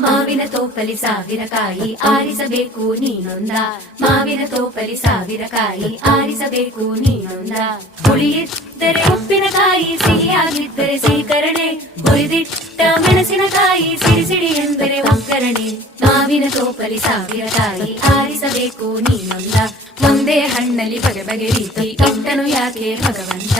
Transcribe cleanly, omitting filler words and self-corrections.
ಮಾವಿನ ತೋಪಲಿ ಸಾವಿರ ಕಾಯಿ ಆರಿಸಬೇಕು ನೀನೊಂದ, ಮಾವಿನ ತೋಪಲಿ ಸಾವಿರ ಕಾಯಿ ಆರಿಸಬೇಕು ನೀನೊಂದ. ಹುಳಿಯಿದ್ದರೆ ಉಪ್ಪಿನಕಾಯಿ, ಸಿಹಿಯಾಗಿದ್ದರೆ ಸೀಕರಣೆ, ಹುರಿದಿಟ್ಟ ಮೆಣಸಿನಕಾಯಿ, ಸಿಡಿ ಸಿಡಿ ಎಂದರೆ ಒಗ್ಗರಣೆ. ಮಾವಿನ ತೋಪಲಿ ಸಾವಿರ ಕಾಯಿ ಆರಿಸಬೇಕು ನೀನೊಂದ, ಒಂದೇ ಹಣ್ಣಲ್ಲಿ ಬಗೆ ಬಗೆ ರೀತಿ ಇಟ್ಟನು ಯಾಕೆ ಭಗವಂತ.